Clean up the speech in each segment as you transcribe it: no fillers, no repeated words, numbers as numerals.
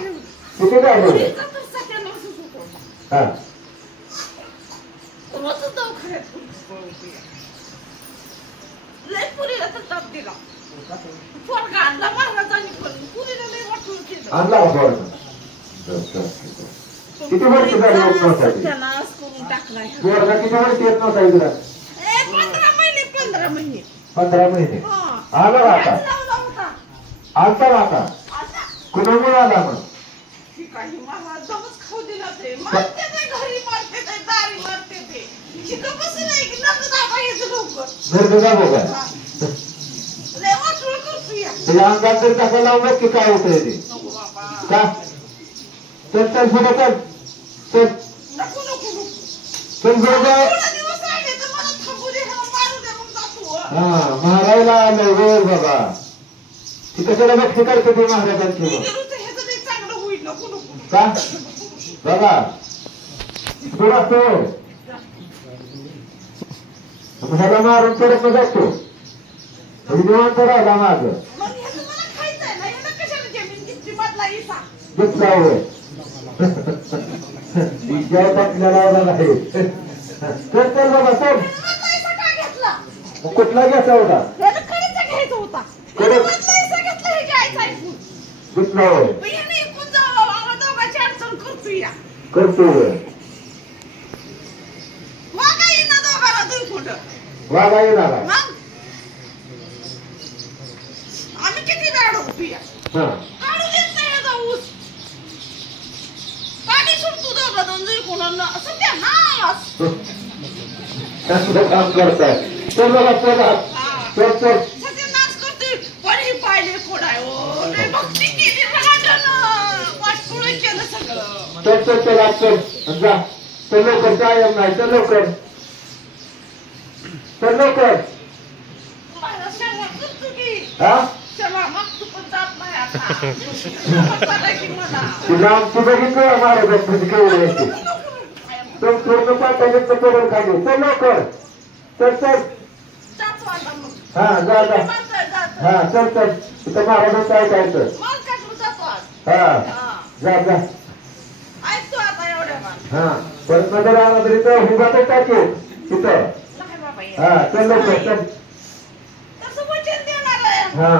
किती झाले हा आणला किती वर्ष झाली येत नव्हता किती वर्ष येत नव्हता इकडं 15 महिने आला का आता आलता का आता कुणामुळे आला मग अंगात जर टाका लावलं की काय होतंय ते का चल चल पुढे चल चल चल बरोबर हा महाराजला आलंय वर बाबा ती कशाला भक्ती करते ते महाराजांची का बघा थोडा तो ह्याला मारून परत मग जातो निवांत राहिला माझं घेतला आपल्याला आहे चल चल बाबा चल कुठला घ्यायचा होता घेतला करतो वागा येणार आम्ही किती वेळ काढू देत नाही ऊस पाणी सुटतो दोघं दोन जरी कोणाला असं त्या नास काम करताय चल बघा चला चल चल नाच करते पण पाहिले फोडाय भक्ती केली वाटपुळे केलं सगळं चल चल चल आज चल जा चल लवकर काय नाही चल लवकर चल लवकर हा तुला आमची बघितलं महाराजांची केवढी असते तर पूर्ण पाठायचं करून खाली चल लवकर चल चल हा जा जा हा चल चल तिथं महाराजांचं ऐकायचं हा जा जा हा परत नजर आला तरी तर हुबातच टाकेल तिथं हा चल लवकर चल हा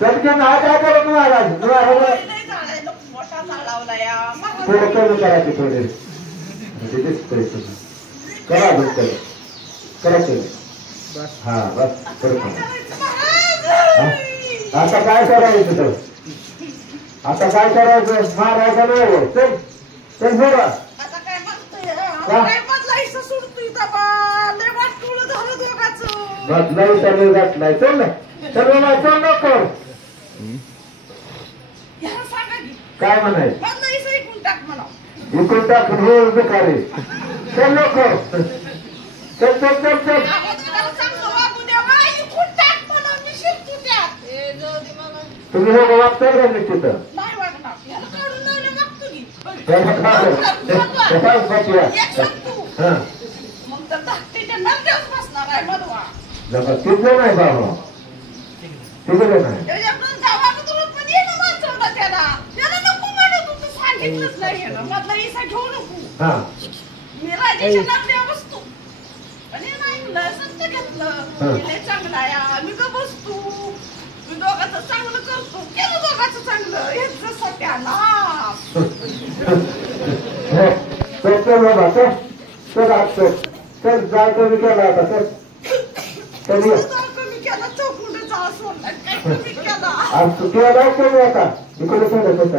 चल की ना काय करत महाराज थोडं कमी करायचे थोडे करा बस करायचं हा बस करत आता काय करायचं तर आता काय करायचं महाराजा नाही चल चल बोला बदलाई चालू घातलाय चल ना चल ना चल लवकर काय म्हणायचं इकडून टाकून हो बेकारी चल लवकर चल चल चल चल तुम्ही हो वागताय का मी तिथं तिथलं नाही बाबा तिकडे नाही चांगलं करतो केलं दोघांचं चांगलं हेच सत्याला चल बाबा चल चल आज चल चल जाय कमी केला आता चल कमी केला चौकुंडचा सोडला काय कमी केला आज तुला जाय कमी आता इकडे सोडत होता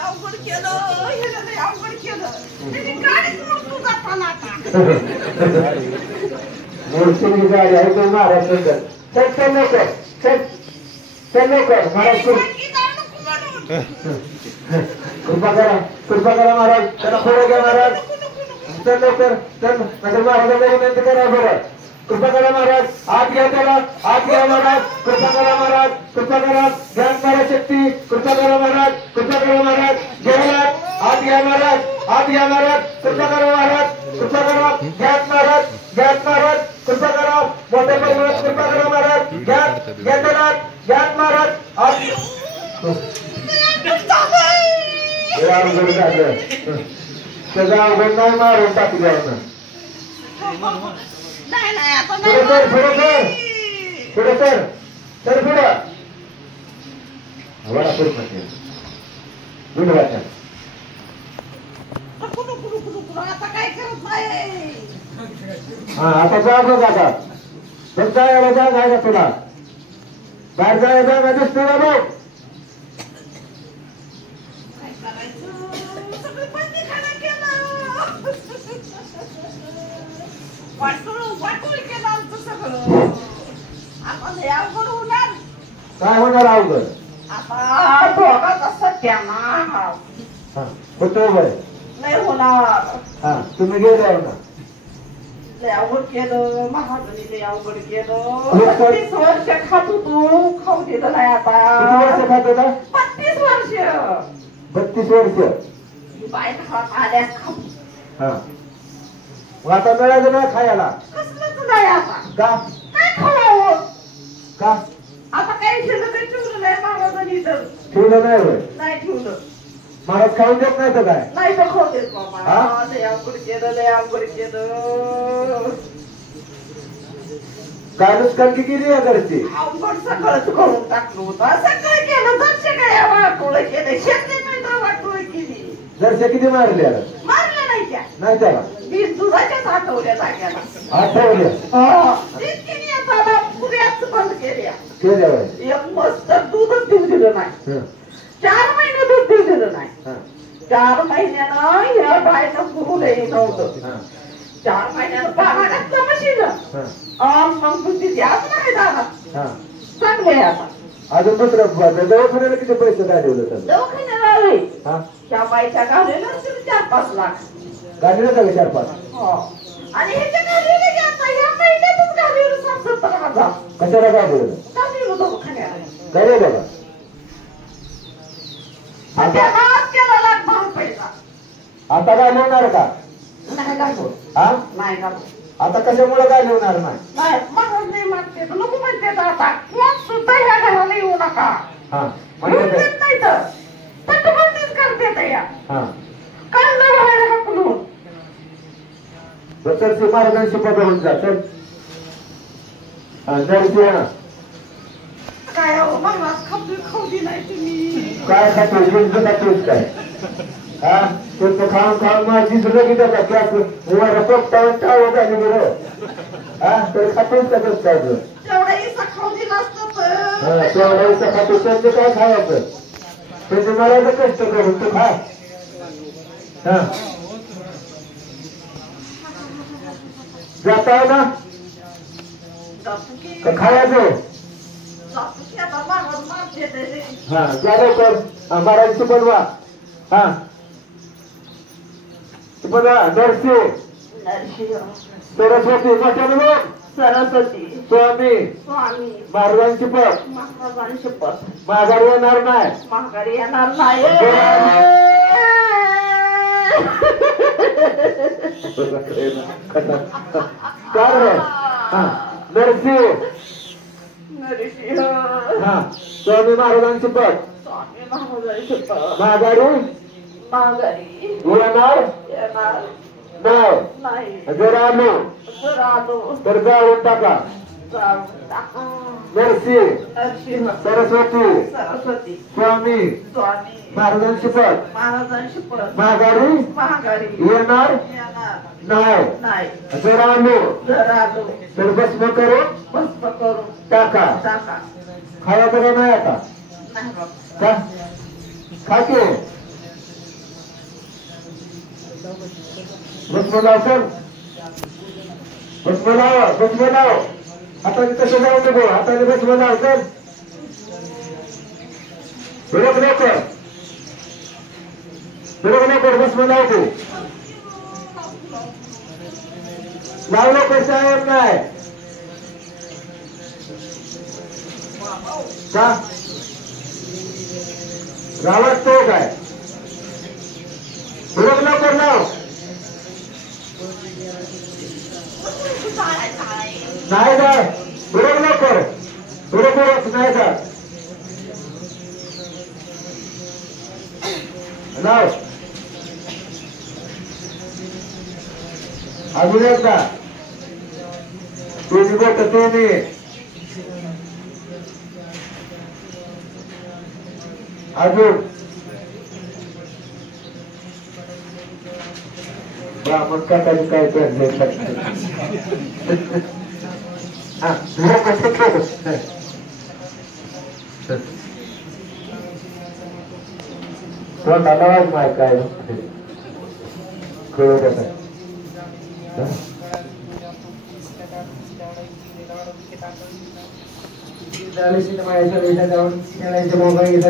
अवघड केलं हे अवघड केलं गाडीच मग तू जाताना आता मोर्ची गाडी आहे तो महाराष्ट्र चल चल लवकर चल चल लवकर महाराज कृपा करा महाराज त्याला पुढे घ्या महाराज चल लवकर चल नगर महाराजांना विनंती करा बरं कृपा करा महाराज आत घ्या त्याला आत घ्या महाराज कृपा करा महाराज कृपा करा ज्ञान करा शक्ती कृपा करा महाराज कृपा करा महाराज घ्या आत घ्या महाराज आत घ्या महाराज कृपा करा महाराज कृपा करा ज्ञान महाराज कृपा करा मोठ्या परिवारात अवघड झालं त्याचं अवघड नाही मारून टाकलं नाही नाही आता पुढे कर पुढे कर पुढे कर तर पुढं वडा पुढे म्हणजे दूध वाचा आता काय करत नाही हा आता जा बघ आता पण जायला जागा आहे का तुला बाहेर जायला जागा दिसते ना बघ काय करायचं सगळं बंदीखाना केलं वाटोळ केलं आमचं सगळं आता लय अवघड होणार काय होणार अवघड आता दोघांचा सत्यानाश हा होतो बरं लय होणार हा तुम्ही गेले ना लय अवघड केलं महाजनी लय अवघड केलं लोक- 35 वर्ष खात होतो खाऊ दिलं नाही किती आता वर्ष खात होता 35 वर्ष 32 वर्ष बाय घरात आल्यास खाऊ हा मग आता मिळालं नाही खायला कसलंच नाही आता का काय खाऊ का आता काही शिल्लक काही ठेवलं नाही महाराजांनी तर ठेवलं नाही होय नाही ठेवलं महाराज खाऊन देत नाही तर काय नाही तर खाऊ देत हा? बाबा लय अवघड केलं लय अवघड केलं काय नुकसान की केली या घरची अवघड सगळंच करून टाकलं होतं सगळं केलं दर्शक काय वाटोळ केलं शेती मिळतं वाटोळ केली जरशे किती मारले आता मारलं नाही त्या नाही त्याला 20 दुधाच्याच आठवल्या जाग्याला आठवले तिने आता पुऱ्याच बंद केल्या केल्या होय एक मस्त दूधच देऊ दिलं नाही हं, 4 महिने दूध देऊ दिलं नाही हं, 4 महिन्यानं ह्या बायनं गुरु लई नव्हतं हं, 4 महिन्यानं बाबा घातलं मशीन हं, मग बुद्धी द्याच नाही दादा हं. चांगले आहे आता अजून दुसरं दवाखान्याला किती पैसे गाडवले तर दवाखान्याला आले हा त्या बाईच्या गावलेला 4-5 लाख गाडीला का 4-5 हो आणि ह्याच्या गावलेला घ्यायचा या महिन्यातच गावलेलं 60-70 हजार कशाला गाडवलं गावलेलं दवाखान्याला काय रे बाबा त्या गावात केला लाखभर रुपयाचा आता गाडवणार का नाही गावलो हा नाही गावलो आता कशामुळे गाडवणार नाही नाही महाराज नाही मागते तर नको म्हणते आता कोण सुद्धा ह्या घराला येऊ नका हा येऊन म्हणजे काय? देत नाही तर तटबंदीच करते त्या या हा काढलं बाहेर हाकलून दत्तरची महाराजांची पद होऊन जातात जरशी आहे ना काय अहो महाराज खाऊ दे नाही तुम्ही काय खातो जिंकू खातोस काय हा तो खाऊन खाऊन माझी सुद्धा की त्याचा त्याच वर पोपटावर टाळू झाली बरं हा तर खातोस का कसं काय तेवढा इसा खाऊ दिला असतं तर तेवढा खातो त्यांचं काय खायचं त्यांचे मला कष्ट करून तू खा हा जाता ना का खायचं हा जा लवकर महाराजची बनवा हा बनवा नरसी सरस्वती मोठ्याने बघ सरस्वती स्वामी स्वामी महाराजांची पद महाराजांची पद माघारी येणार नाही माघारी येणार नाही काय रे हा नरसी नरसिंह हा स्वामी महाराजांची पद स्वामी महाराजांची पद माघारी माघारी येणार येणार नाही नाही जर आलो जर आलो तर जाळून टाका जाऊन टाका नरसी नरसिंह सरस्वती सरस्वती स्वामी स्वामी महाराजांची पद महाराजांची पद माघारी माघारी येणार येणार नाही नाही जर आलो जर आलो तर भस्म करून भस्म करून टाका टाका खायचं का नाही आता नाही बाबा का खा की भस्म लाव सर भस्म लाव हाताने तसं जाऊ नको हाताने भस्म लाव सर बरोबर लवकर भस्म लाव तू लाव लवकर साहेब नाही का गावात तो काय बरोबर लवकर लाव नाही काय बरोबर लवकर बरोबरच नाही का लाव अजून एकदा तुम्ही बोट तुम्ही अजून ब्राह्मण काकाने काय पेरले हा कोणाला वाट माय काय कळत आता मोबाईल